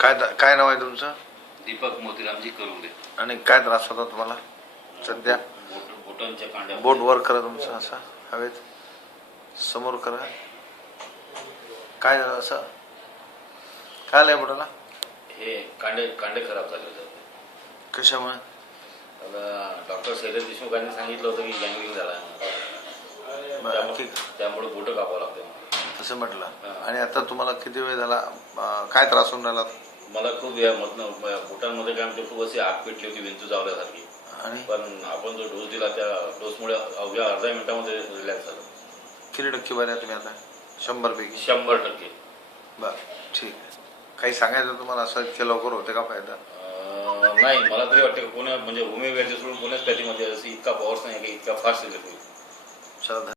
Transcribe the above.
काय नाव आहे तुमचं? दीपक मोतीरामजी करुंदे. आणि काय त्रास होता तुम्हाला सध्या? बोटांच्या कांड्या. बोट वर करा तुमचं, असं हवेत समोर करा. काय झालं असं? काय आलंय बोटाला? हे कांडे खराब झाले होते. कशामुळे? डॉक्टर शैलेश देशमुखांनी सांगितलं होतं की गँग्रीन झाला त्यामुळे बोटं कापावं लागतं असं म्हटलं. आणि आता तुम्हाला किती वेळ झाला? काय त्रास होऊन राहिला? मला खूप या बोटांमध्ये काय म्हणजे खूप अशी आग पेटली होती विंचू चावल्यासारखी. आणि पण आपण जो डोस दिला त्या डोसमुळे अवघ्या अर्ध्या मिनिटामध्ये रिलॅक्स झालं. किती टक्के बरे आहे तुम्ही आता? 100 पैकी 100%. बरं, ठीक आहे. काही सांगायचं तुम्हाला? असं इतक्या लवकर होते का फायदा? नाही, मला तरी वाटतं की पुणे म्हणजे होमिओपॅथी सोडून पुण्याच पॅथीमध्ये इतका पॉवर्स नाही की इतका फास्ट रिझल्ट होईल. चला.